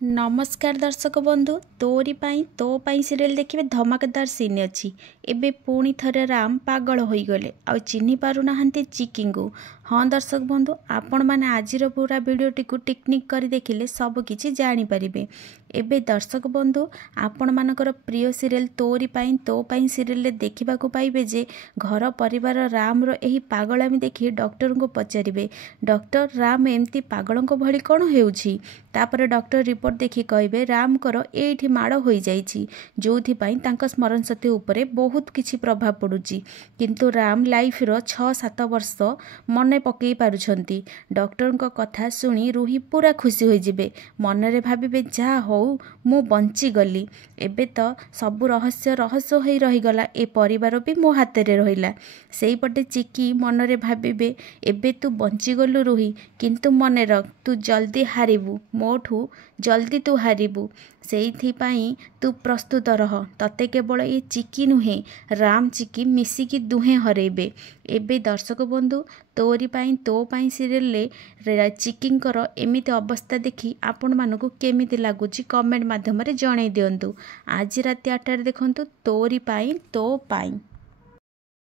नमस्कार दर्शक बंधु तोरी पाई तो पाई सीरियल देखिए धमाकेदार सीन अच्छी एबे पुणी थरे राम पागल हो गले आ चिन्ह पारु नाहांती चिकी को। हाँ दर्शक बंधु आपण मैंने आजिर पूरा वीडियोटी को टिकनिक कर देखिले सबकि जानीपारे। एबे दर्शक बंधु आपण मानकर प्रिय सीरियल तोरी पाई तो पाई सीरियल देखा पाइबे जे घर परिवार राम रही पागलामी देखी डॉक्टर को पचारे डॉक्टर राम एमती पागलों भली कौन होउछि। तापर डॉक्टर रिपोर्ट देखि कहे रामकर एठी माड़ हो जाइछि जो स्मरण शक्ति उपरे बहुत किछि प्रभाव पड़ुछि किंतु राम लाइफ रो 6-7 वर्ष मन पकई पारुछंती। डॉक्टर को कथा सुनी रूही पूरा खुशी हो जिबे मनरे भाबिबे जा हो मु बंची गली एबे तो सबु रहस्य रहस्य होई रहीगला ए परिवार भी मो हाथ रे रहिला। सेई पटे चिकी मनरे भाबिबे एबे तू बंची गलु रूही किंतु मने रख तू जल्दी हारिबू मोठू जल्दी तू हारिबू सेइथिपाई तू प्रस्तुत रह तते केवल ये चिकी नुहे राम चिकी मिसिकी दुहे हरेबे। एबे दर्शक बंधु तोरी पाई तो पाई सीरियल चिकींकर एमिति अवस्था देखी आपण मानकु केमिति लागुची कमेंट माध्यम रे जणाई दियंतु। आज राति 8 देखंतु तोरी पाई तो पाई।